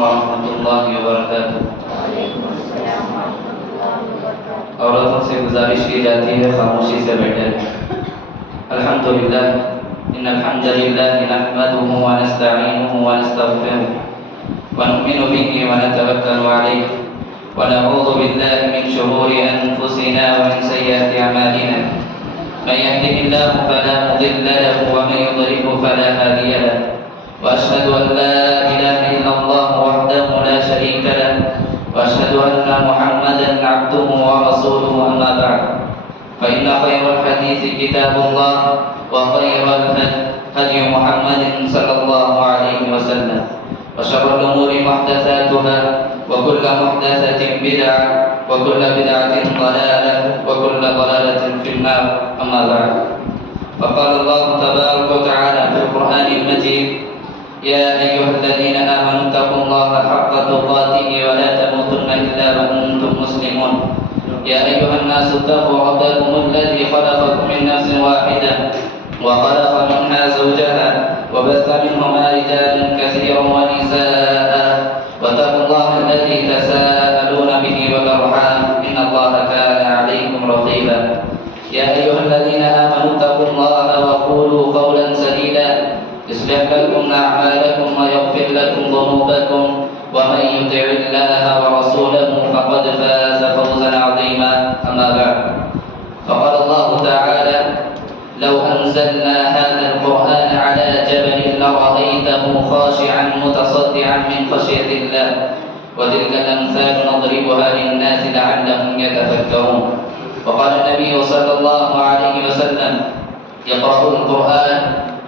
ورحمۃ اللہ وبرکاتہ۔ عورتوں سے گزارش کی جاتی ہے خاموشی سے بیٹھے رہیں۔ الحمدللہ ان الحمد للہ نحمده ونستعینه ونستغفره ونؤمن به ونتوکل علیہ ونعوذ باللہ من شرور انفسنا ومن سیئات اعمالنا من يهده الله فلا مضل له ومن يضلل فلا هادي له واشهد ان لا اله الا الله وحده لا شريك له واشهد ان محمدا عبده ورسوله اما بعد فان خير الحديث كتاب الله وخير الهدي محمد صلى الله عليه وسلم وشر الامور محدثاتها وكل محدثة بدعة وكل بدعة ضلالة وكل ضلالة في النار أما بعد فقال الله تبارك وتعالى في القرآن المجيد يا أيها الذين آمنوا اتقوا الله حق تقاته ولا تموتن إلا وأنتم مسلمون يا أيها الناس اتقوا ربكم الذي خلقكم من نفس واحدة وخلق منها زوجها وبث منهما رجالا كثيرا ونساء واتقوا الله الذي تساءلون به والأرحام إن الله كان عليكم رقيبا يا أيها الذين آمنوا اتقوا الله وقولوا قولا سديدا يصلح لكم أعمالكم ويغفر لكم ذنوبكم ومن يطع الله ورسوله فقد فاز فوزا عظيما أما بعد فقال الله تعالى لو أنزلنا هذا القرآن على جبل لرأيته خاشعا متصدعا من خشية الله وتلك الأمثال نضربها للناس لعلهم يتفكرون وقال النبي صلى الله عليه وسلم اقرأوا القرآن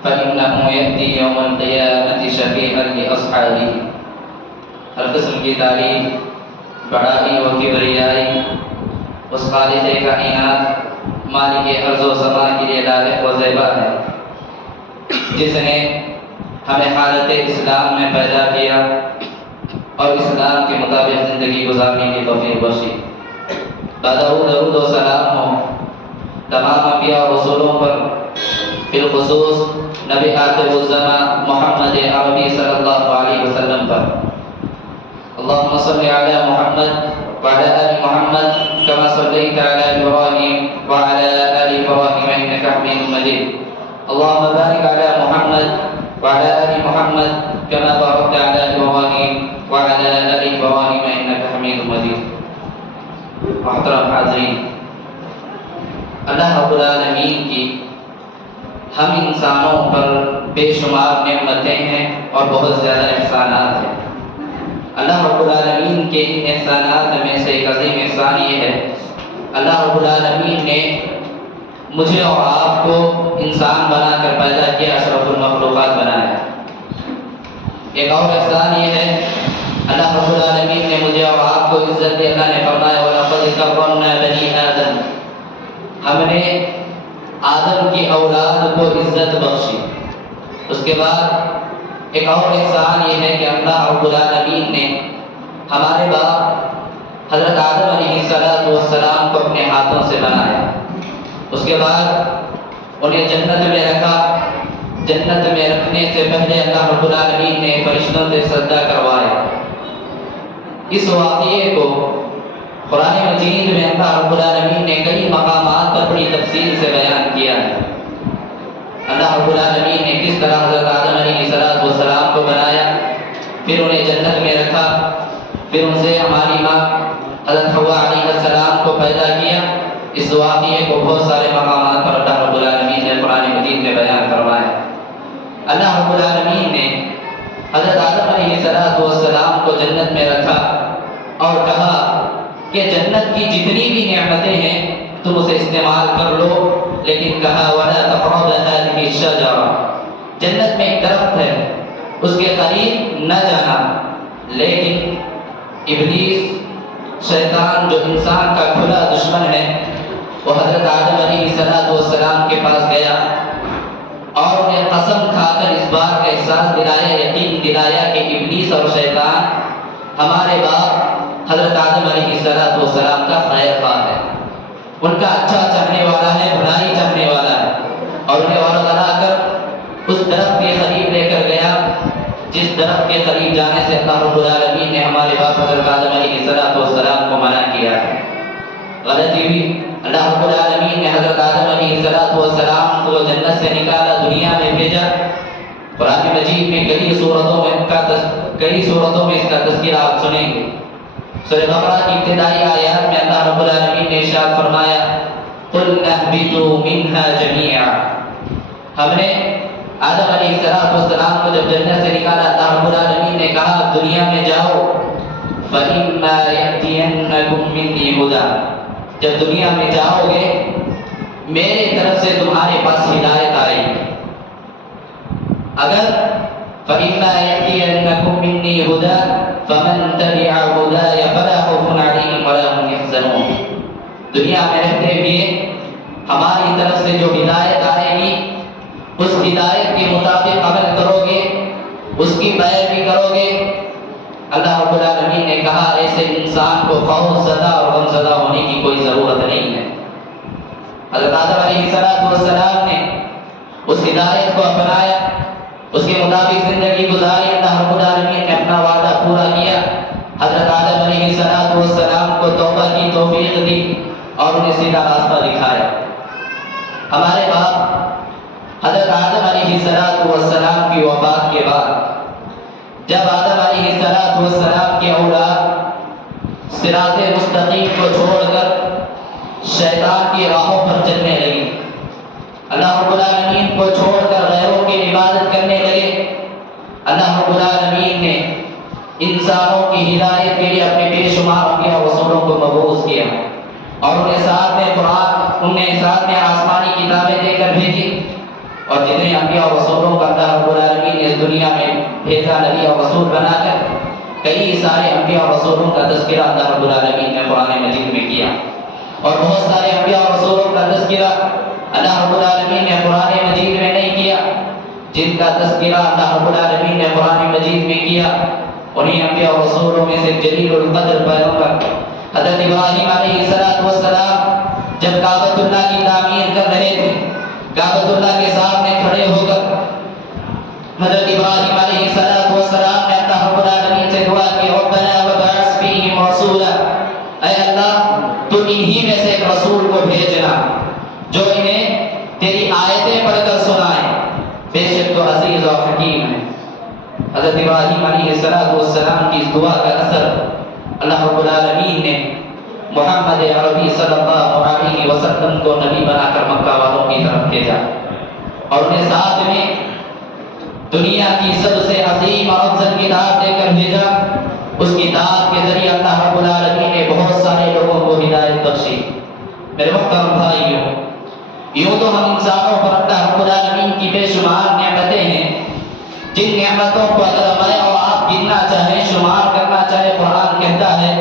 فإنه يأتي يوم القيامة شفيعا لأصحابه۔ ہر قسم کی تعریف، بڑائی و کبریائی اس خالق کائنات مالک ارض و سماء کے لیے لائق و زیبا ہے، جس نے ہمیں حالت اسلام میں پیدا کیا اور اسلام کے مطابق زندگی گزارنے کی توفیق بخشی۔ درود و سلام ہو تمام انبیاء اور رسولوں پر، بالخصوص نبی آخر الزمان محمد عربی صلی اللہ علیہ وسلم پر۔ اللهم صل على محمد وعلى آل محمد كما صليت على إبراهيم وعلى آل إبراهيم إنك حميد مجيد اللهم بارك على محمد وعلى آل محمد كما باركت على إبراهيم وعلى آل إبراهيم إنك حميد مجيد۔ محترم حاضرین، اللہ رب العالمین کی ہم انسانوں پر بے شمار نعمتیں ہیں اور بہت زیادہ احسانات ہیں۔ اللہ رب العالمین کے احسانات میں سے ایک عظیم احسان یہ ہے، اللہ رب العالمین نے مجھے اور آپ کو انسان بنا کر پیدا کیا، اشرف المخلوقات بنایا۔ ایک اور احسان یہ ہے، اللہ رب العالمین نے مجھے اور آپ کو عزت دی۔ اللہ نے فرمایا وَلَقَدْ كَرَّمْنَا بَنِي آدَمَ، ہم نے آدم کی اولاد کو عزت بخشی۔ اس کے بعد ایک اور احسان یہ ہے کہ اللہ رب العالمین نے ہمارے باپ حضرت آدم علیہ السلام کو اپنے ہاتھوں سے بنایا۔ اس کے بعد انہیں جنت میں رکھا۔ جنت میں رکھنے سے پہلے اللہ رب العالمین نے فرشتوں سے سجدہ کروایا۔ اس واقعے کو قرآن مجید میں اللہ رب العالمین نے کئی مقامات پر بڑی تفصیل سے بیان کیا ہے۔ اللہ رب العالمین نے کس طرح حضرت آدم علیہ السلام کو بنایا، پھر انہیں جنت میں رکھا، پھر ان سے ہماری ماں حضرت حوا علیہ السلام کو پیدا کیا۔ اس واقعے کو بہت سارے مقامات پر اللہ رب العالمین نے قرآن مجید میں بیان کروایا۔ اللہ رب العالمین نے حضرت آدم علیہ السلام کو جنت میں رکھا اور کہا کہ جنت کی جتنی بھی نعمتیں ہیں تم اسے استعمال کر لو، لیکن کہا وَلَا تَقْرَبَ هَٰذِهِ الشَّجَرَةَ، جنت میں ایک درخت ہے اس کے قریب نہ جانا۔ لیکن ابلیس شیطان جو انسان کا کھلا دشمن ہے، وہ حضرت آدم علیہ السلام کے پاس گیا اور انہیں قسم کھا کر اس بات کا احساس دلایا، یقین دلایا کہ ابلیس اور شیطان ہمارے باپ حضرت آدم علیہ السلام کا خیر خواہ ہے، ان کا اچھا چاہنے والا ہے، بھلائی چاہنے والا ہے، اور انہیں اور کر اس درخت کے قریب لے کر گیا جس درخت کے قریب جانے سے اللہ رب العالمین نے ہمارے باپ حضرت آدم علیہ السلام کو منع کیا ہے، غلطی ہوئی۔ اللہ رب العالمین نے حضرت آدم علیہ السلام کو جنت سے نکالا، دنیا میں بھیجا۔ قرآن مجید میں کئی صورتوں میں اس کا تذکرہ آپ سنیں گے۔ سورہ بقرہ کی ابتدائی آیات میں اللہ رب العالمین نے ارشاد فرمایا قُلْنَا اهْبِطُوا مِنْهَا جَمِيعًا۔ ہم نے آدم علیہ السلام کو جب جنت سے نکالا، اللہ رب العالمین نے کہا دنیا میں جاؤ، فَإِمَّا يَأْتِيَنَّكُم مِّنِّي هُدًى، جب دنیا میں جاؤ گے میرے طرف سے تمہارے پاس ہدایت آئے گی۔ اگر فَإِمَّا يَأْتِيَنَّكُم مِّنِّي هُدًى فَمَن تَبِعَ هُدَايَ فَلَا خَوْفٌ عَلَيْهِمْ وَلَا هُمْ يَحْزَنُونَ۔ دنیا میں رہتے ہوئے ہماری طرف سے جو ہدایت آئے گی اس ہدایت کے مطابق عمل کرو گے، اس کی پیروی کرو گے۔ اللہ رب العالمین نے کہا ایسے انسان کو خوف زدہ اور غم زدہ ہونے کی کوئی ضرورت نہیں ہے۔ حضرت آدم علیہ السلام نے اس ہدایت کو اپنایا، اس کے مطابق زندگی گزاری، اللہ رب العالمین نے اپنا وعدہ پورا کیا۔ حضرت آدم علیہ السلام کو توبہ کی توفیق دی اور انہیں سیدھا راستہ دکھایا۔ ہمارے باپ حضرت آدم علیہ السلام کی وفات کے بعد جب آدم علیہ السلام کی اولاد صراط مستقیم کو چھوڑ کر شیطان کی راہوں پر چلنے لگی، اللہ رب العالمین کو چھوڑ کر غیروں کی عبادت کرنے لگے، اللہ رب العالمین نے انسانوں کی ہدایت کے لیے اپنے بے شمار انبیاء و رسولوں کو مبعوث کیا اور انہیں ساتھ میں آسمانی کتابیں دے کر بھیجی، اور جتنے انبیاء و رسولوں کا اللہ رب العالمین نے اس دنیا میں بھیجا نبی اور رسول بنا کر، کئی سارے انبیاء و رسولوں کا تذکرہ اللہ رب العالمین نے قرآن مجید میں کیا، اور بہت سارے انبیاء و رسولوں کا تذکرہ اللہ رب العالمین نے قرآن مجید میں نہیں کیا۔ جن کا تذکرہ اللہ رب العالمین نے قرآن مجید میں کیا انہیں انبیاء و رسولوں میں سے جلیل القدر پیغمبر حضرت ابراہیم علیہ السلام جب کعبۃ اللہ کی تعمیر کر رہے تھے، کعبۃ اللہ کے سامنے کھڑے ہو کر حضرت ابراہیم علیہ السلام نے اللہ رب العالمین سے دعا کی ربنا وابعث فیہم رسولا، اے اللہ تو انہی میں سے ایک رسول کو بھیجنا جو انہیں تیری آیتیں پڑھ کر سنائے، بے شک تو عزیز و حکیم ہے۔ حضرت ابراہیم علیہ السلام کی اس دعا کا اثر اللہ رب العالمین نے محمد عربی صلی اللہ علیہ وسلم کو نبی بنا کر مکہ والوں کی طرف بھیجا، اور انہیں ساتھ میں دنیا کی سب سے عظیم اور افضل کتاب دے کر بھیجا۔ اس کتاب کے ذریعے اللہ رب العالمین نے بہت سارے لوگوں کو ہدایت بخشی۔ میرے محترم بھائیوں، یوں تو ہم انسانوں پر اللہ رب العالمین کی بے شمار نعمتیں ہیں، جن نعمتوں کو اگر میں اور آپ گننا چاہیں، شمار کرنا چاہے، قرآن کہتا ہے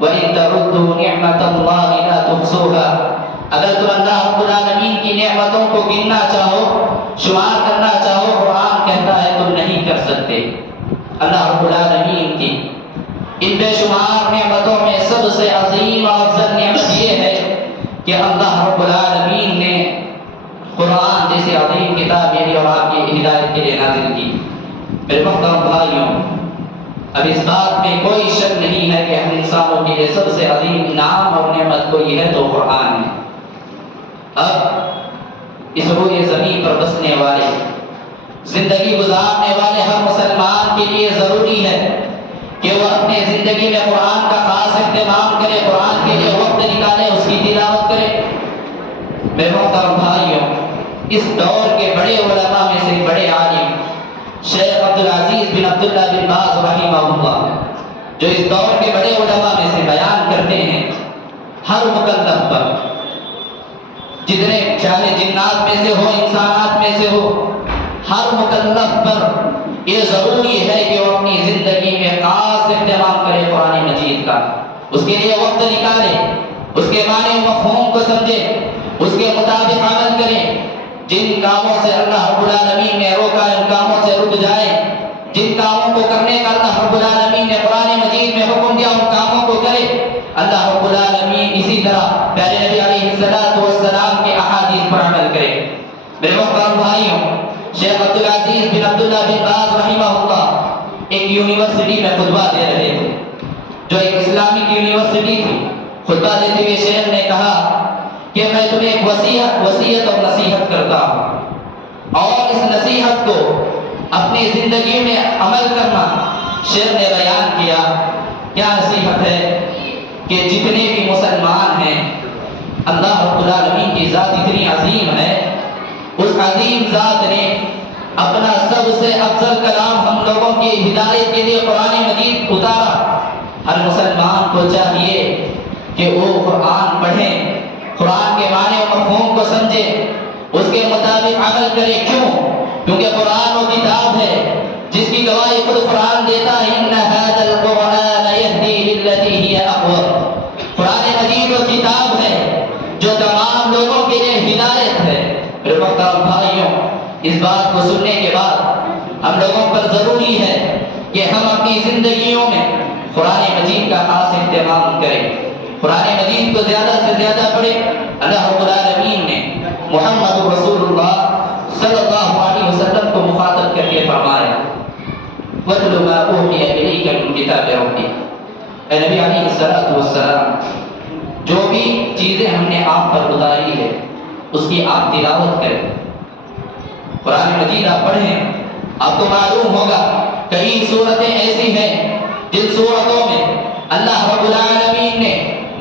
وَإِن تَعُدُّوا نِعْمَةَ اللَّهِ لَا تُحْصُوهَا، اگر تم اللہ رب العالمین کی نعمتوں کو گننا چاہو، شمار کرنا چاہو، قرآن کہتا ہے تم نہیں کر سکتے۔ اللہ رب العالمین کی ان بے شمار نعمتوں میں سب سے عظیم اور افضل نعمت یہ ہے کہ اللہ رب العالمین نے قرآن جیسی عظیم کتاب میری اور آپ کی ہدایت کے لیے نازل کی۔ میرے محترم بھائیوں، اب اس بات میں کوئی شک نہیں ہے کہ ہم انسانوں کے لیے سب سے عظیم انعام اور نعمت کوئی ہے تو قرآن ہے۔ اب اس روئے زمین پر بسنے والے، زندگی گزارنے والے ہر مسلمان کے لیے ضروری ہے کہ وہ اپنے زندگی میں قرآن کا خاص اہتمام کرے، قرآن کے لیے وقت نکالے، اس کی تلاوت کرے۔ میرے محترم بھائیوں، اس دور کے بڑے علماء میں سے بڑے عالم شیخ عبدالعزیز بن عبداللہ بن باز رحمہ اللہ، جو اس دور کے بڑے علماء میں سے بیان کرتے ہیں ہر مکلف پر، جتنے چاہے جنات میں سے ہو، انسانات میں سے ہو، ہر مکلف پر یہ ضروری ہے کہ وہ اپنی زندگی میں خاص اہتمام کرے قرآن مجید کا، اس کے لیے وقت نکالے، اس کے معنی و مفہوم کو سمجھے، اس کے مطابق عمل کرے۔ جن کاموں سے اللہ رب العالمین نے روکا ان کاموں سے رک جائے، جن کاموں کو کرنے کا اللہ رب العالمین نے قرآن مجید میں حکم دیا ان کاموں کو کرے۔ اللہ رب العالمین اسی طرح پیارے نبی علیہ السلام کے احادیث پر عمل کرے۔ میرے محترم بھائیوں، شیخ عبدالعزیز بن عبداللہ بن باز رحمہ اللہ ایک یونیورسٹی میں خطبہ دے رہے تھے، جو ایک اسلامک یونیورسٹی تھی۔ خطبہ دیتے ہوئے شیخ نے کہا کہ میں تمہیں ایک وصیت اور نصیحت کرتا ہوں، اور اس نصیحت کو اپنی زندگی میں عمل کرنا۔ شیخ نے بیان کیا کیا نصیحت ہے کہ جتنے بھی مسلمان ہیں، اللہ رب العالمین کی ذات اتنی عظیم ہے، اس عظیم ذات نے اپنا سب سے افضل کلام ہم لوگوں کی ہدایت کے لیے قرآن مجید اتارا۔ ہر مسلمان کو چاہیے کہ وہ قرآن پڑھیں، قرآن کے معنی و مفہوم کو سمجھے، اس کے مطابق عمل کرے۔ کیوں؟ کیونکہ قرآن وہ کتاب ہے جس کی گواہی خود قرآن دیتا ہے، ان ھذا القرآن یہدی للتی ہی اقوم۔ قرآن مجید وہ کتاب ہے جو تمام لوگوں کے لیے ہدایت ہے۔ میرے محترم بھائیوں، اس بات کو سننے کے بعد ہم لوگوں پر ضروری ہے کہ ہم اپنی زندگیوں میں قرآن مجید کا خاص اہتمام کریں، قرآن مجید کو زیادہ سے زیادہ پڑھیں۔ اللہ رب العالمین نے محمد رسول اللہ صلی اللہ علیہ وسلم کو مخاطب کر کے فرمایا، وَاتْلُ مَا أُوحِيَ إِلَيْكَ مِن كِتَابِ رَبِّكَ۔ اے نبی علیہ السلام، جو بھی چیزیں ہم نے آپ پر اتاری ہے اس کی آپ تلاوت کریں، قرآن مجید آپ پڑھیں۔ آپ کو معلوم ہوگا کئی صورتیں ایسی ہیں جن صورتوں میں اللہ رب العالمین نے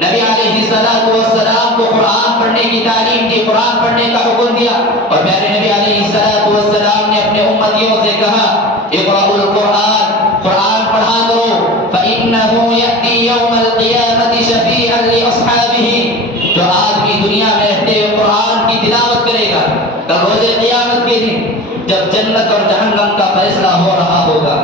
نبی علیہ السلام کو قرآن پڑھنے کی تعلیم دی، قرآن پڑھنے کا حکم دیا، اور پیارے نبی علیہ السلام نے اپنے امتیوں سے کہا، اقرأوا القرآن، قرآن پڑھا کرو، فإنه يأتي يوم القيامة شفيعا لأصحابه۔ جو آدمی دنیا میں رہتے ہوئے قرآن کی تلاوت کرے گا، کل روز قیامت کے دن جب جنت اور جہنم کا فیصلہ ہو رہا ہوگا،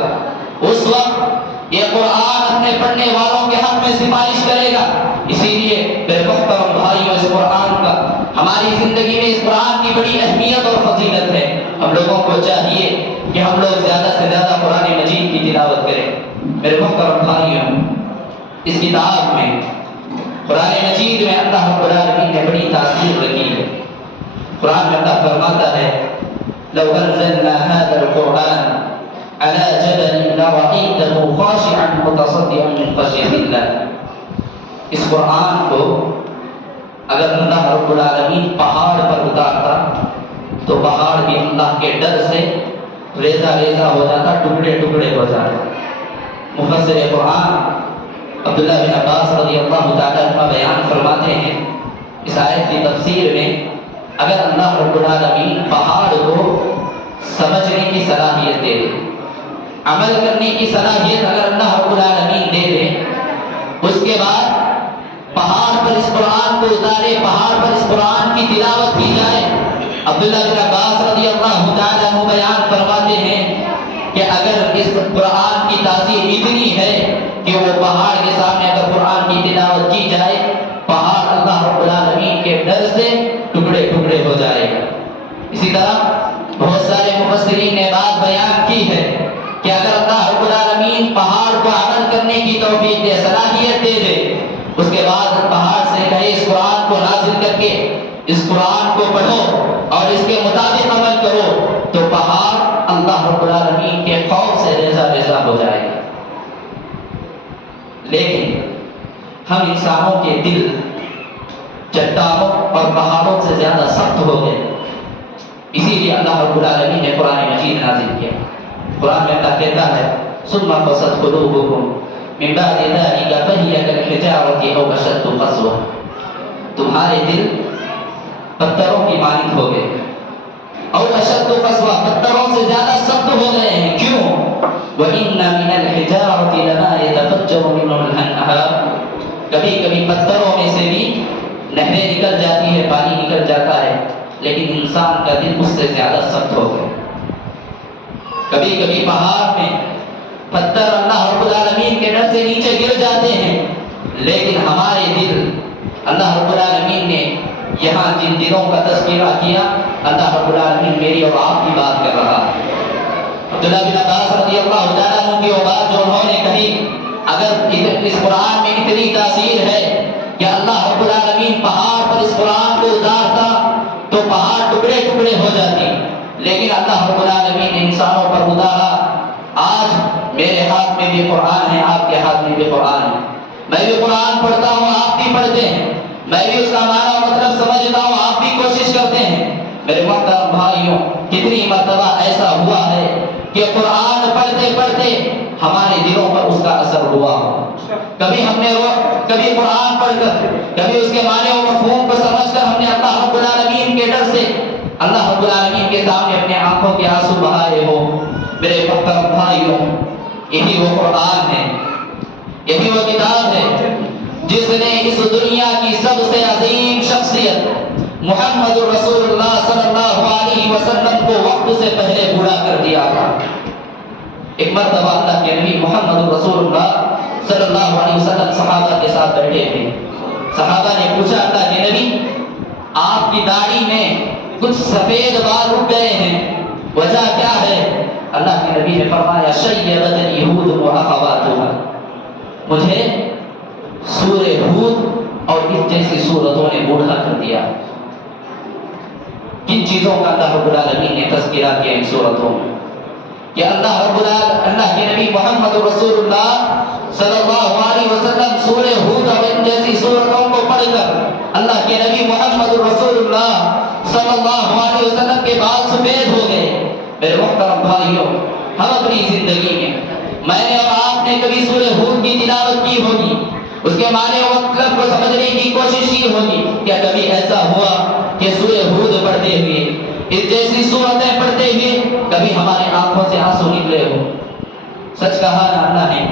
اس وقت یہ قرآن اپنے پڑھنے والوں کے حق میں سفارش کرے گا۔ اسی لیے میرے محترم بھائیوں، اس قرآن کا ہماری زندگی میں اس قرآن کی بڑی اہمیت اور فضیلت ہے۔ ہم لوگوں کو چاہیے کہ ہم لوگ زیادہ سے زیادہ قرآن مجید کی تلاوت کریں۔ میرے محترم بھائیوں، اس کتاب میں قرآن مجید میں اللہ رب العالمین نے بڑی تاثیر رکھی ہے۔ قرآن میں اللہ فرماتا ہے، لو انزلنا هذا القرآن على جبل لرأيته خاشعا متصدعا من خشية الله۔ اس قرآن کو اگر اللہ رب العالمین پہاڑ پر اتارتا تو پہاڑ بھی اللہ کے ڈر سے ریزہ ریزہ ہو جاتا، ٹکڑے ٹکڑے ہو جاتا۔ مفسر قرآن عبداللہ بن عباس رضی اللہ تعالیٰ عنہ بیان فرماتے ہیں، اس آیت کی تفسیر میں اگر اللہ رب العالمین پہاڑ کو سمجھنے کی صلاحیت دے دے، عمل کرنے کی صلاحیت اگر اللہ رب العالمین دے دے، اس کے بعد پہاڑ پر اس قرآن کو اتارے، پہاڑ پر اس قرآن کی تلاوت کی جائے۔ عبداللہ بن عباس رضی اللہ تعالیٰ عنہ بیان فرماتے ہیں کہ اگر اس قرآن کی تاثیر اتنی ہے کہ وہ پہاڑ کے سامنے اگر قرآن کی تلاوت کی جائے، پہاڑ اللہ رب العالمین کے ڈر سے ٹکڑے ٹکڑے ہو جائے گا۔ اسی طرح بہت سارے مفسرین نے بات بیان کی ہے کہ اگر اللہ رب العالمین پہاڑ کو عمل کرنے کی توفیق دے، صلاحیت دے دے، اس کے بعد پہاڑ سے کہے اس قرآن کو نازل کر کے اس قرآن کو پڑھو اور اس کے مطابق عمل کرو، تو پہاڑ اللہ رب العالمین کے خوف سے ریزہ ریزہ ہو جائے گا۔ لیکن ہم انسانوں کے دل چٹانوں اور پہاڑوں سے زیادہ سخت ہو گئے، اسی لیے اللہ رب العالمین نے قرآن مجید نازل کیا۔ قرآن میں اللہ کہتا ہے، ثم قست قلوبکم من بعد ذلك فهي كالحجارة أو أشد قسوة۔ تمہارے دل پتھروں کی مانند ہو گئے، اور اشد قسوہ، پتھروں سے زیادہ سخت ہو گئے ہیں۔ کیوں؟ وَإِنَّ مِنَ الْحِجَارَةِ لَمَا يَتَفَجَّرُ مِنْهُ الْأَنْهَارُ۔ کبھی کبھی پتھروں میں سے بھی نہریں نکل جاتی ہے، پانی نکل جاتا ہے، لیکن انسان کا دل اس سے زیادہ سخت ہو گئے۔ کبھی کبھی پہاڑ میں پتھر اللہ رب العالمین کے ڈر سے نیچے گر جاتے ہیں، لیکن ہمارے دل، اللہ رب العالمین نے یہاں جن دلوں کا تذکرہ کیا، اللہ رب العالمین میری اور آپ کی بات کر رہا ہے۔ عبداللہ بن عباس رضی اللہ تعالیٰ عنہ کی وہ بات جو انہوں نے کہی، اگر اس قرآن میں اتنی تاثیر ہے کہ اللہ رب العالمین پہاڑ پر اس قرآن کو اتارتا تو پہاڑ ٹکڑے ٹکڑے ہو جاتے، لیکن اللہ رب العالمین نے انسانوں پر اتارا آج میرے ہاتھ میں بھی قرآن ہے، آپ کے ہاتھ میں بھی قرآن ہے، میں بھی قرآن پڑھتا ہوں، آپ بھی پڑھتے ہیں، میں بھی اس کا معنی و مطلب سمجھتا ہوں، آپ بھی کوشش کرتے ہیں۔ میرے محترم بھائیوں، کتنی مرتبہ ایسا ہوا ہے کہ قرآن پڑھتے پڑھتے ہمارے دلوں پر اس کا اثر ہوا، کبھی ہم نے کبھی قرآن پڑھ کر، کبھی اس کے معنی و مفہوم کو سمجھ کر ہم نے اللہ رب العالمین کے ڈر سے اللہ رب العالمین کے سامنے اپنے آنکھوں کے آنسو بہائے ہو۔ میرے محترم بھائیوں، یہی وہ قرآن ہے، یہی وہ کتاب ہے جس نے اس دنیا کی سب سے عظیم شخصیت محمد رسول اللہ صلی اللہ علیہ وسلم کو وقت سے پہلے بوڑھا کر دیا تھا۔ ایک مرتبہ اللہ کے نبی محمد رسول اللہ صلی اللہ علیہ وسلم صحابہ کے ساتھ بیٹھے تھے۔ صحابہ نے پوچھا اللہ کے نبی، آپ کی داڑھی میں کچھ سفید بال اٹھ گئے ہیں، وجہ کیا ہے؟ اللہ کے نبی نے فرمایا شیبت الیہود واخواتها، مجھے سورہ ہود اور اس جیسی سورتوں نے بوڑھا کر دیا۔ کن چیزوں کا اللہ رب العالمین نے تذکرہ کیا ان سورتوں میں؟ کہ اللہ کے نبی محمد رسول اللہ صلی اللہ علیہ وسلم سورہ ہود اور ان جیسی سورتوں کو پڑھ کر اللہ کے نبی محمد رسول اللہ صلی اللہ علیہ وسلم کے بال سفید ہو گئے۔ میرے محترم بھائیوں، ہم اپنی زندگی میں نے اور آپ نے کبھی سورہ ہود کی تلاوت کی ہوگی، اس کے معنی و مطلب کو سمجھنے کی کوشش کی ہوگی۔ کیا کبھی ایسا ہوا کہ سورہ ہود پڑھتے ہوئے، اس جیسی سورتیں پڑھتے ہوئے کبھی ہمارے آنکھوں سے آنسو نکلے ہو؟ سچ کہا نا اللہ نے،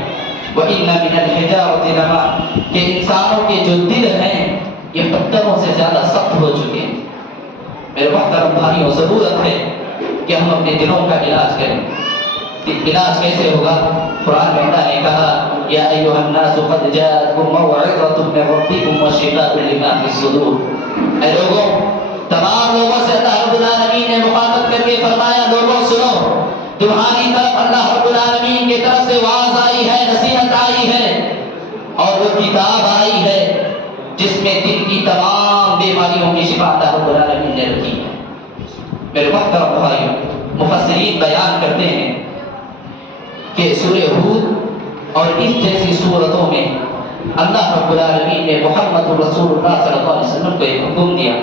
وَإِنَّ مِنَ الْحِجَارَةِ لَمَا، کہ انسانوں کے جو دل ہیں یہ پتھروں سے زیادہ سخت ہو چکے ہیں۔ میرے محترم بھائیوں، ضرورت ہے کہ ہم اپنے دلوں کا علاج کریں۔ علاج کیسے ہوگا؟ قرآن میں اللہ نے کہا یا ایھا الناس قد جاءتکم موعظۃ من ربکم وشفاء لما فی الصدور، اے لوگوں، تمام لوگوں سے اللہ رب العالمین نے مخاطب کر کے فرمایا لوگوں سنو، تمہاری طرف اللہ رب العالمین کی طرف سے واعظ آئی ہے، نصیحت آئی ہے، اور وہ کتاب آئی ہے جس میں دل کی تمام بیماریوں کی شفا اللہ رب العالمین نے رکھی ہے۔ میرے محترم بھائیوں، مفسرین بیان کرتے ہیں کہ سورہ ہود اور اس جیسی سورتوں میں اللہ رب العالمین نے محمد رسول اللہ صلی اللہ علیہ وسلم کو ایک حکم دیا۔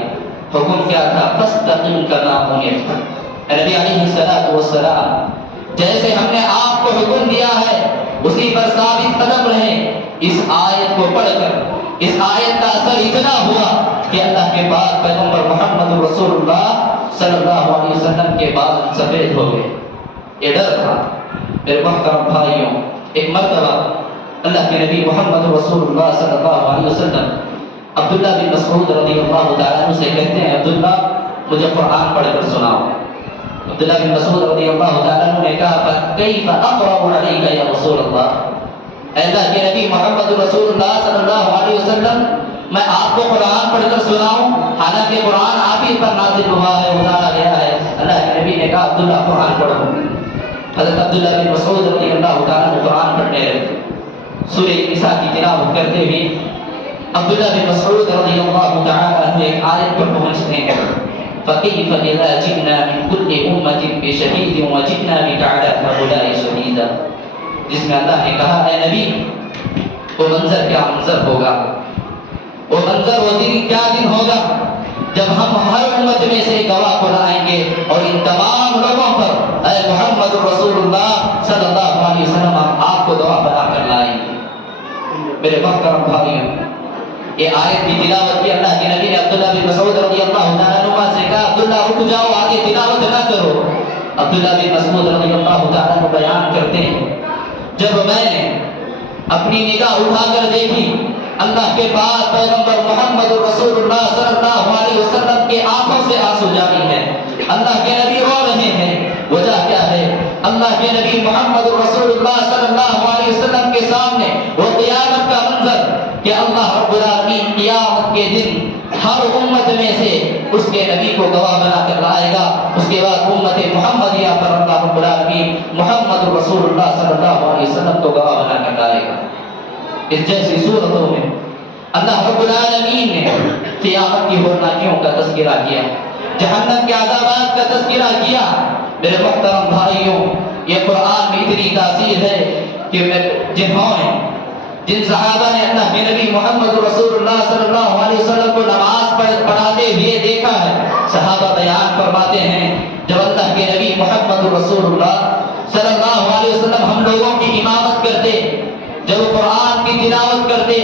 حکم کیا تھا؟ فاستقم کما امرت، نبی علیہ الصلوۃ والسلام، جیسے ہم نے آپ کو حکم دیا ہے اسی پر ثابت قدم رہیں۔ اس آیت کو پڑھ کر اس آیت کا اثر اتنا ہوا کہ اللہ کے بعد پیغمبر محمد رسول اللہ صلی اللہ علیہ وسلم کے بال سفید ہو گئے۔ یہ ڈر تھا۔ میرے محترم بھائیوں، ایک مرتبہ اللہ کے نبی محمد رسول اللہ صلی اللہ علیہ وسلم عبداللہ بن مسعود رضی اللہ تعالیٰ عنہ سے کہتے ہیں عبداللہ مجھے قرآن پڑھ کر سناؤ۔ عبداللہ بن مسعود رضی اللہ تعالیٰ عنہ نے کہا فَكَيْفَ أَقْرَأُ عَلَيْكَ يَا رسول اللہ، اے اللہ کے نبی محمد رسول اللہ صلی اللہ علیہ وسلم، میں آپ کو قرآن پڑھ کر سناؤں حالانکہ قرآن آپ ہی پر نازل ہوا ہے، اتارا گیا ہے۔ اللہ کے نبی نے کہا عبداللہ قرآن پڑھو۔ حضرت عبداللہ بن مسعود رضی اللہ تعالیٰ عنہ قرآن پڑھنے لگے۔ سورہ نساء کی تلاوت کرتے ہوئے عبداللہ بن مسعود رضی اللہ تعالیٰ عنہ ایک آیت پر پہنچتے ہیں فَكَيْفَ إِذَا جِئْنَا مِنْ كُلِّ أُمَّةٍ بِشَهِيدٍ وَجِئْنَا بِكَ عَلَىٰ هَٰؤُلَاءِ شَهِيدًا، جس میں اللہ نے کہا اے نبی وہ منظر کیا منظر ہوگا، وہ منظر وہ دن کیا دن ہوگا جب ہم ہر امت میں سے گواہ کو لائیں گے اور ان تمام لوگوں پر اے محمد رسول اللہ صلی اللہ علیہ وسلم آپ کو گواہ بنا کر لائیں گے۔ میرے محترم بھائیوں، یہ آیت کی تلاوت کی اللہ کے نبی نے عبداللہ بن مسعود رضی اللہ تعالیٰ عنہ سے کہا عبداللہ رک جاؤ، آگے تلاوت نہ کرو۔ عبداللہ بن مسعود رضی اللہ تعالیٰ عنہ بیان کرتے ہیں جب میں نے اپنی نگاہ اٹھا کر دیکھی اللہ کے بعد پیغمبر محمد رسول اللہ صلی اللہ علیہ وسلم کے آنکھوں سے آنسو جاری ہے، اللہ کے نبی رو رہے ہیں، وجہ کیا ہے؟ اللہ کے نبی محمد رسول اللہ صلی اللہ علیہ وسلم کے سامنے وہ قیامت کا منظر کہ اللہ رب العالمین قیامت کے دن ہر امت میں سے اس کے نبی کو گواہ بنا کر لائے گا، اس کے بعد امت محمدیہ پر اللہ رب العالمین محمد رسول اللہ صلی اللہ علیہ وسلم کو گواہ بنا کر لائے گا۔ اس جیسی صورتوں میں اللہ رب العالمین نے قیامت کی ہولناکیوں کا تذکرہ کیا، جہنم کے عذابات کا تذکرہ کیا۔ میرے محترم بھائیوں، یہ قرآن میں اتنی تاثیر ہے کہ جن صحابہ نے اللہ کے نبی محمد رسول اللہ صلی اللہ علیہ وسلم کو نماز پڑھاتے ہوئے دیکھا ہے، صحابہ بیان فرماتے ہیں جب اللہ کے نبی محمد رسول اللہ صلی اللہ علیہ وسلم ہم لوگوں کی امامت کرتے، جب وہ قرآن کی تلاوت کرتے،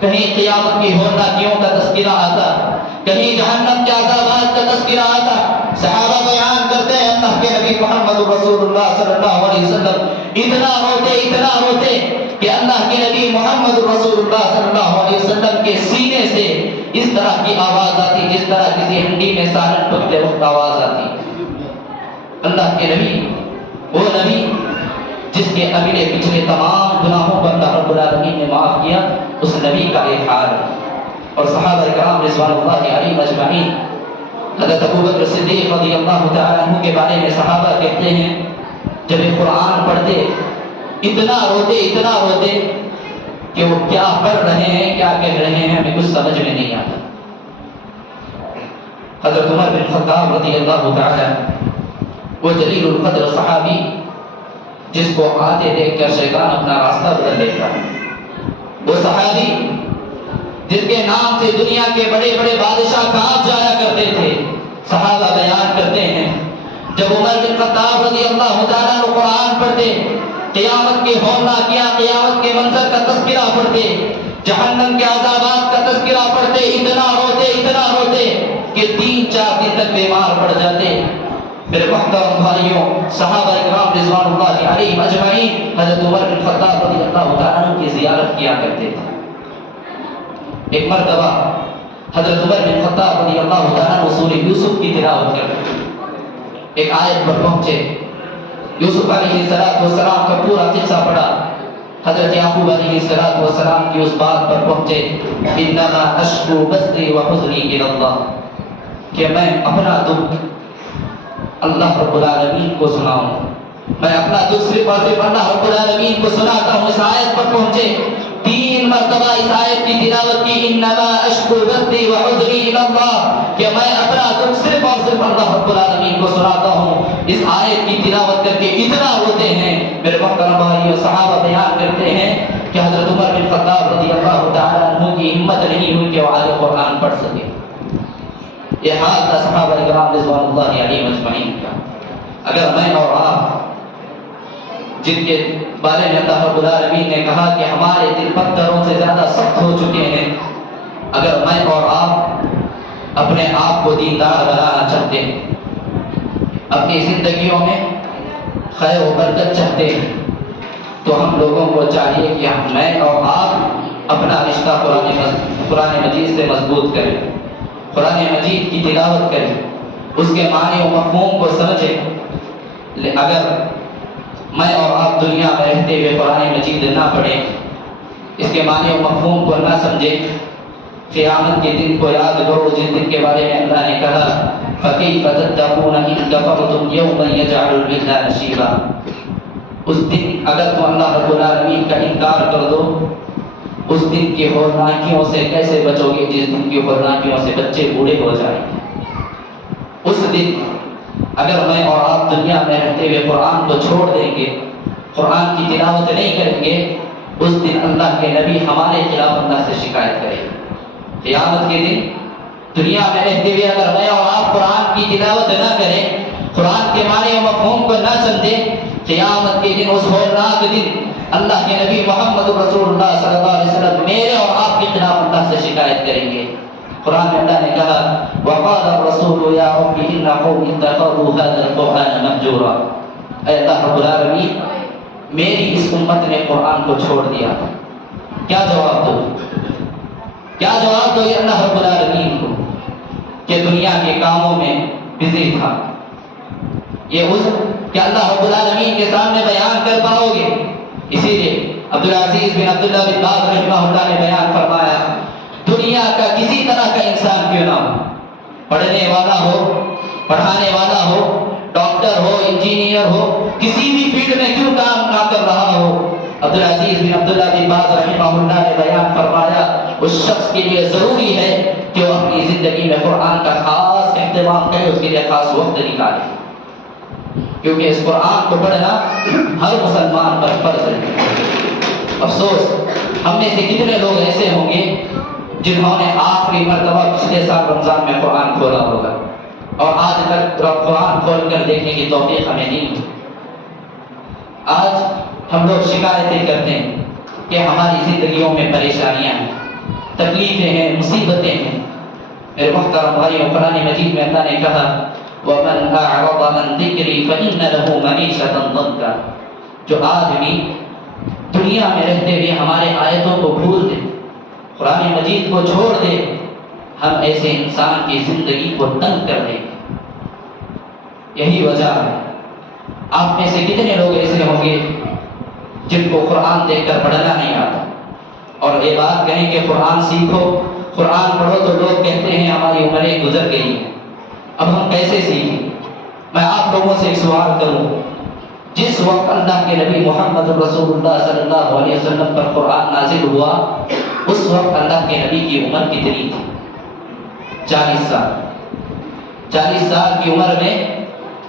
کہیں قیامت کی ہولناکیوں کا تذکرہ آتا، کہیں جہنم کے عذابات کا تذکرہ آتا، صحابہ بیان کرتے ہیں اللہ کے نبی محمد رسول اللہ صلی اللہ علیہ وسلم اتنا روتے کہ اللہ کے نبی محمد رسول اللہ صلی اللہ علیہ وسلم کے سینے سے اس طرح کی آواز آتی جس طرح کسی ہنڈی میں سالن پکتے وقت آواز آتی۔ اللہ کے نبی، وہ نبی جس کے اگلے پچھلے تمام گناہوں پر اللہ رب العالمین نے معاف کیا، اس نبی کا ایک حال ہے۔ اور صحابہ کرام رضوان اللہ علیہم اجمعین، حضرت ابوبکر صدیق رضی اللہ تعالیٰ عنہ کے بارے میں صحابہ کہتے ہیں جب یہ قرآن پڑھتے اتنا روتے کہ وہ کیا پڑھ رہے ہیں، کیا کہہ رہے ہیں، ہمیں کچھ سمجھ میں نہیں آتا۔ حضرت عمر بن خطاب رضی اللہ تعالیٰ، وہ جلیل القدر صحابی جس کو آتے دیکھ کر شیطان اپنا راستہ بدل دیتا ہے، وہ صحابی جس کے نام سے دنیا کے بڑے بڑے بادشاہ کانپ جایا کرتے تھے، صحابہ بیان کرتے ہیں جب عمر بن خطاب رضی اللہ تعالیٰ عنہ قرآن پڑھتے، قیامت کے ہولناکیاں، قیامت کے منظر کا تذکرہ پڑھتے، جہنم کے عذابات کا تذکرہ پڑھتے، اتنا روتے کہ 3-4 دن تک بیمار پڑ جاتے۔ میرے محترم بھائیوں، صحابہ کرام رضوان اللہ علیہم اجمعین حضرت عمر بن خطاب رضی اللہ تعالیٰ عنہ کی زیارت کیا کرتے تھے۔ ایک مرتبہ حضرت عمر بن خطاب رضی اللہ تعالیٰ عنہ سورہ یوسف کی تلاوت کر رہے تھے، ایک آیت پر پہنچے، یوسف علیہ السلام کا پورا قصہ پڑھا، حضرت یعقوب علیہ السلام کی اس بات پر پہنچے، انما اشکو بثی وحزنی الی اللہ، کہ میں اپنا دکھ اللہ رب العالمین کو سناؤں، میں اپنا دکھ صرف اور صرف اللہ رب العالمین کو سناتا ہوں۔ اس آیت پر پہنچے، 3 مرتبہ اس آیت کی تلاوت کی، انما اشکو بثی وحزنی الی اللہ، کہ میں اپنا دکھ صرف اور صرف اللہ رب العالمین کو سناتا ہوں۔ اس آیت کی تلاوت کر کے اتنا روتے ہیں میرے محترم بھائیوں، صحابہ بیان کرتے ہیں کہ حضرت عمر بن خطاب رضی اللہ تعالیٰ عنہ کی ہمت نہیں ہوئی کہ وہ آیت قرآن پڑھ سکے۔ یہ حال تھا صحابہ کرام رضوان اللہ علیہم اجمعین کا۔ اگر میں اور آپ جن کے بارے میں اللہ رب العالمین نے کہا کہ ہمارے دل پتھروں سے زیادہ سخت ہو چکے ہیں، اگر میں اور آپ اپنے آپ کو دیندار بنانا چاہتے ہیں، اپنی زندگیوں میں خیر و برکت چاہتے ہیں، تو ہم لوگوں کو چاہیے کہ میں اور آپ اپنا رشتہ قرآن مجید سے مضبوط کریں، قرآن مجید کی تلاوت کریں، اس کے معنی و مفہوم کو سمجھیں۔ اگر میں اور آپ دنیا میں رہتے ہوئے قرآن مجید نہ پڑھیں، اس کے معنی و مفہوم کو نہ سمجھیں، قیامت کے دن کو یاد کرو جس دن کے بارے میں اللہ نے کہا فَكَيْفَ تَتَّقُونَ إِن كَفَرْتُمْ يَوْمًا يَجْعَلُ الْوِلْدَانَ شِيبًا۔ اس دن اگر تم اللہ رب العالمین کا انکار کر دو، اس دن کی ہولناکیوں سے کیسے بچو گے جس دن کی ہولناکیوں سے بچے بوڑھے ہو جائیں گے۔ اس دن اگر میں اور آپ دنیا میں رہتے ہوئے قرآن کو چھوڑ دیں گے، قرآن کی تلاوت نہیں کریں گے، اس دن اللہ کے نبی ہمارے خلاف اللہ سے شکایت کریں گے۔ قیامت کے دن دنیا میں رہتے ہوئے اگر میں اور آپ قرآن کی تلاوت نہ کریں، قرآن کے معنی و مفہوم کو نہ سمجھیں، قیامت کے دن، اس ہولناک دن اللہ کے نبی محمد رسول اللہ صلی اللہ علیہ وسلم میرے اور آپ کے خلاف اللہ سے شکایت کریں گے۔ قرآن میں اللہ نے کہا وَقَالَ الرَّسُولُ يَا رَبِّ إِنَّ قَوْمِي اتَّخَذُوا هَذَا الْقُرْآنَ مَهْجُورًا، اے اللہ رب العالمین، میری اس امت نے قرآن کو چھوڑ دیا۔ کیا جواب دو؟ کیا جواب دو یہ اللہ رب العالمین کو کہ دنیا کے کاموں میں بزی تھا؟ یہ اس کہ اللہ رب العالمین کے سامنے بیان کر پاؤ گے؟ اسی لیے عبدالعزیز بن عبداللہ بن باز رحمہ اللہ نے بیان فرمایا، دنیا کا کسی طرح کا انسان کیوں نہ ہو، پڑھنے والا ہو، پڑھانے والا ہو، ڈاکٹر ہو، انجینئر ہو، کسی بھی فیلڈ میں کیوں کام نہ کر رہا ہو، عبدالعزیز بن عبداللہ بن باز رحمہ اللہ نے بیان فرمایا اس شخص کے لیے ضروری ہے کہ وہ اپنی زندگی میں قرآن کا خاص اہتمام کرے، اس کے لیے خاص وقت نکالے۔ کیونکہ اس قرآن کو پڑھنا ہر مسلمان پر فرض ہے۔ افسوس ہم میں سے کتنے لوگ ایسے ہوں گے جنہوں نے آخری مرتبہ پچھلے سال رمضان میں قرآن کھولا ہوگا اور آج تک قرآن کھول کر دیکھنے کی توفیق ہمیں نہیں ہوئی۔ آج ہم لوگ شکایتیں کرتے ہیں کہ ہماری زندگیوں میں پریشانیاں ہیں، تکلیفیں ہیں، مصیبتیں ہیں۔ میرے محترم بھائیوں، قرآن مجید میں اللہ نے کہا وَمَنْ أَعْرَضَ عَنْ ذِكْرِي فَإِنَّ لَهُ مَعِيشَةً ضَنْكًا، جو آدمی دنیا میں رہتے ہوئے ہمارے آیتوں کو بھول دے، قرآن مجید کو چھوڑ دے، ہم ایسے انسان کی زندگی کو تنگ کر دیں گے۔ یہی وجہ ہے۔ آپ میں سے کتنے لوگ ایسے ہوں گے جن کو قرآن دیکھ کر پڑھنا نہیں آتا، اور یہ بات کہیں کہ قرآن سیکھو، قرآن پڑھو، تو لوگ کہتے ہیں ہماری عمریں گزر گئی ہیں، اب ہم کیسے سیکھیں؟ میں آپ لوگوں سے ایک سوال کروں، جس وقت اللہ کے نبی محمد رسول اللہ صلی اللہ علیہ وسلم پر قرآن نازل ہوا، اس وقت اللہ کے نبی کی عمر کتنی تھی؟ 40 سال۔ 40 سال کی عمر میں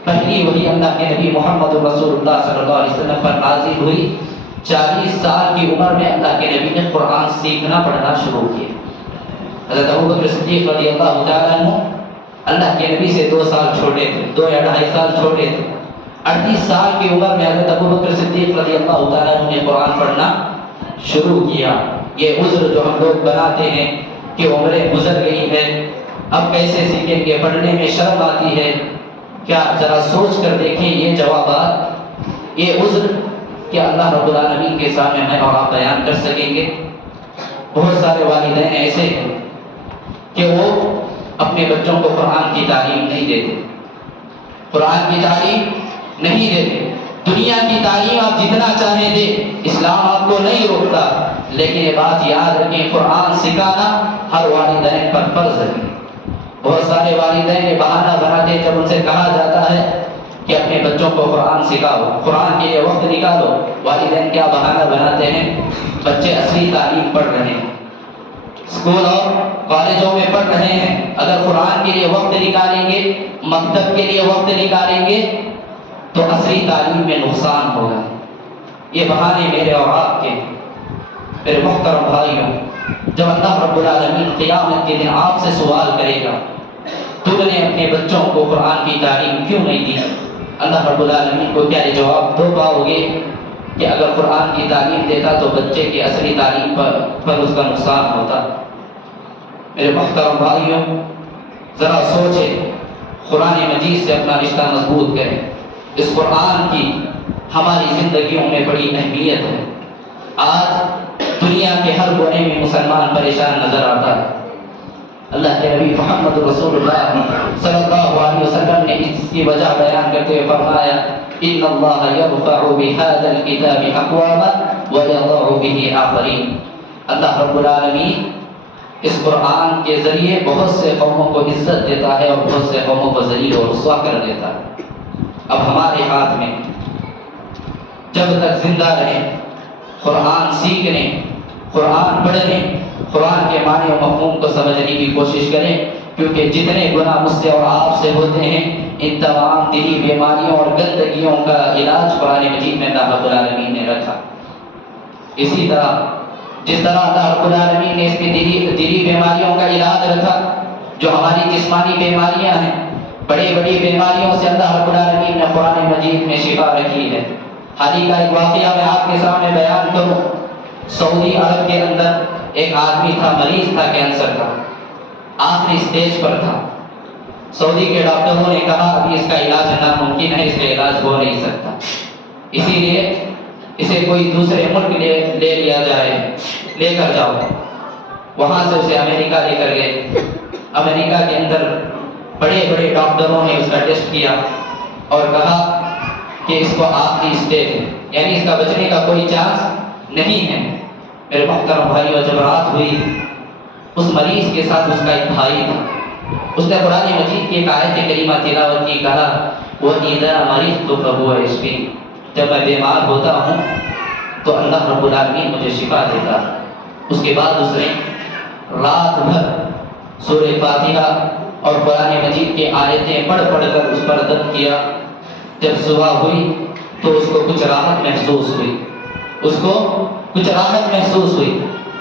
پہلی وحی اللہ کے نبی محمد رسول اللہ صلی اللہ علیہ وسلم پر نازل ہوئی۔ 40 سال کی عمر میں اللہ کے نبی نے قرآن سیکھنا پڑھنا شروع کیا۔ حضرت ابوبکر صدیق رضی اللہ تعالیٰ عنہ اللہ کے نبی سے 2 سال چھوٹے تھے، 2 یا 2.5 سال چھوٹے تھے۔ 38 سال کی عمر میں حضرت ابوبکر صدیق رضی اللہ تعالیٰ عنہ نے قرآن پڑھنا شروع کیا۔ یہ عذر جو ہم لوگ بناتے ہیں کہ عمریں گزر گئی ہے، اب کیسے سیکھیں گے، پڑھنے میں شرم آتی ہے، کیا ذرا سوچ کر دیکھیں یہ جوابات، یہ عذر کیا اللہ رب العالمین کے سامنے میں اور آپ بیان کر سکیں گے؟ بہت سارے والدین ایسے ہیں کہ وہ اپنے بچوں کو قرآن کی تعلیم نہیں دیتے، قرآن کی تعلیم نہیں دیتے۔ دنیا کی تعلیم آپ جتنا چاہیں دیں، اسلام آپ کو نہیں روکتا، لیکن یہ بات یاد رکھیں قرآن سکھانا ہر والدین پر فرض ہے۔ بہت سارے والدین یہ بہانہ بناتے ہیں جب ان سے کہا جاتا ہے کہ اپنے بچوں کو قرآن سکھاؤ، قرآن کے لیے وقت نکالو، والدین کیا بہانہ بناتے ہیں؟ بچے اصلی تعلیم پڑھ رہے ہیں، اسکول اور کالجوں میں پڑھ رہے ہیں، اگر قرآن کے لیے وقت نکالیں گے، مکتب کے لیے وقت نکالیں گے تو اصلی تعلیم میں نقصان ہوگا۔ یہ بہانے میرے اور آپ کے۔ میرے محترم بھائیوں، جب اللہ رب العالمین قیامت کے دن آپ سے سوال کرے گا تم نے اپنے بچوں کو قرآن کی تعلیم کیوں نہیں دی، اللہ رب العالمین کو کیا یہ جواب دو پاؤ گے کہ اگر قرآن کی تعلیم دیتا تو بچے کی اصلی تعلیم پر اس کا نقصان ہوتا؟ میرے محترم بھائیوں، ذرا سوچیں، قرآن مجید سے اپنا رشتہ مضبوط کریں۔ اس قرآن کی ہماری زندگیوں میں بڑی اہمیت ہے۔ آج دنیا کے ہر کونے میں مسلمان پریشان نظر آتا ہے۔ اللہ کے نبی محمد رسول اللہ صلی اللہ علیہ وسلم نے اس کی وجہ بیان کرتے ہوئے فرمایا ان اللہ یرفع بهذا الكتاب اقواما ويضع به آخرین۔ اللہ رب العالمین اس قرآن کے ذریعے بہت سے قوموں کو عزت دیتا ہے اور بہت سے قوموں کو ذلیل اور رسوا کر دیتا ہے۔ اب ہمارے ہاتھ میں جب تک زندہ رہیں قرآن سیکھنے، قرآن پڑھنے، قرآن کے معنی و مفہوم کو سمجھنے کی کوشش کریں، کیونکہ جتنے گناہ مجھ سے اور آپ سے ہوتے ہیں ان تمام دلی بیماریوں اور گندگیوں کا علاج قرآن مجید میں اللہ رب العالمین نے رکھا۔ اسی طرح جس طرح اللہ رب العالمین نے اس میں دلی بیماریوں کا علاج رکھا، جو ہماری جسمانی بیماریاں ہیں، بڑی بڑی بیماریوں سے اللہ رب العالمین نے قرآن مجید میں شفا رکھی ہے۔ حال ہی کا ایک واقعہ میں آپ کے سامنے بیان کروں۔ سعودی عرب کے اندر ایک آدمی تھا، مریض تھا، کینسر کا، آخری سٹیج پر تھا۔ سعودی کے ڈاکٹروں نے کہا ابھی اس کا علاج ناممکن ہے، اس کا علاج ہو نہیں سکتا، اسی لیے اسے کوئی دوسرے ملک لے لیا جائے، لے کر جاؤ۔ وہاں سے اسے امریکہ لے کر گئے۔ امریکہ کے اندر بڑے بڑے ڈاکٹروں نے اس کا ٹیسٹ کیا اور کہا کہ اس کو آخری سٹیج ہے، یعنی اس کا بچنے کا کوئی چانس نہیں ہے۔ میرے محترم بھائیوں، جب رات ہوئی اس مریض کے ساتھ اس کا ایک بھائی تھا، اس نے قرآن مجید کی ایک آیت کریمہ تلاوت کی، کہا وَإِذَا مَرِضْتُ فَهُوَ يَشْفِينِ، جب میں بیمار ہوتا ہوں تو اللہ رب العالمین مجھے شفا دیتا ہے۔ اس کے بعد اس نے رات بھر سورہ فاتحہ اور قرآن مجید کی آیتیں پڑھ پڑھ کر اس پر دم کیا جب صبح ہوئی تو اس کو کچھ راحت محسوس ہوئی، اس کو کچھ راحت محسوس ہوئی۔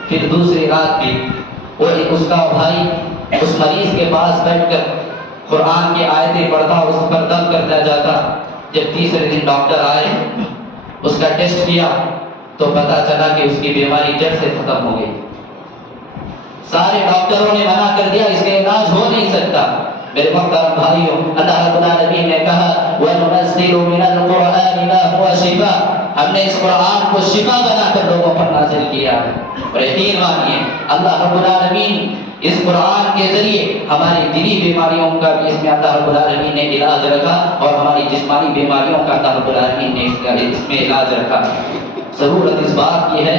پھر دوسری رات بھی وہ اس کا بھائی اس مریض کے پاس بیٹھ کر قرآن کی آیتیں پڑھتا اور اس پر دم کرتا جاتا۔ جب تیسرے دن ڈاکٹر آئے، اس کا ٹیسٹ کیا تو پتا چلا کہ اس کی بیماری جڑ سے ختم ہو گئی۔ سارے ڈاکٹروں نے منع کر دیا، اس کا علاج ہو نہیں سکتا۔ میرے محترم بھائیوں، اللہ رب العالمین نے کہا وَنُنَزِّلُ مِنَ الْقُرْآنِ مَا هُوَ شِفَاءٌ، ہم نے اس قرآن کو شفا بنا کر لوگوں پر نازل کیا ہے۔ اور یقین مانیے اللہ رب العالمین اس قرآن کے ذریعے ہماری دلی بیماریوں کا بھی اس میں اللہ رب العالمین نے علاج رکھا، اور ہماری جسمانی بیماریوں کا اللہ رب العالمین نے اس میں علاج رکھا۔ ضرورت اس بات کی ہے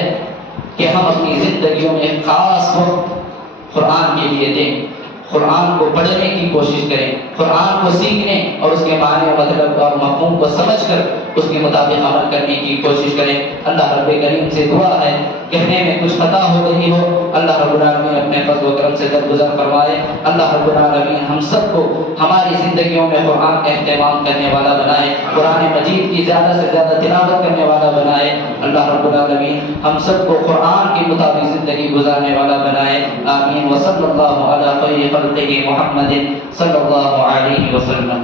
کہ ہم اپنی زندگیوں میں خاص وقت قرآن کے لیے دیں، قرآن کو پڑھنے کی کوشش کریں، قرآن کو سیکھنے اور اس کے معنی و مطلب اور مفہوم کو سمجھ کر اس کے مطابق عمل کرنے کی کوشش کریں۔ اللہ رب کریم سے دعا ہے، کہنے میں کچھ خطا ہو رہی ہو اللہ رب العالمین اپنے فضل و کرم سے درگزر فرمائے۔ اللہ رب العالمین ہم سب کو ہماری زندگیوں میں قرآن کا اہتمام کرنے والا بنائے، قرآن مجید کی زیادہ سے زیادہ تلاوت کرنے والا بنائے۔ اللہ رب العالمین ہم سب کو قرآن کے مطابق زندگی گزارنے والا بنائے، آمین۔ وصلی اللہ علی خیر خلقہ محمد صلی اللہ علیہ وسلم۔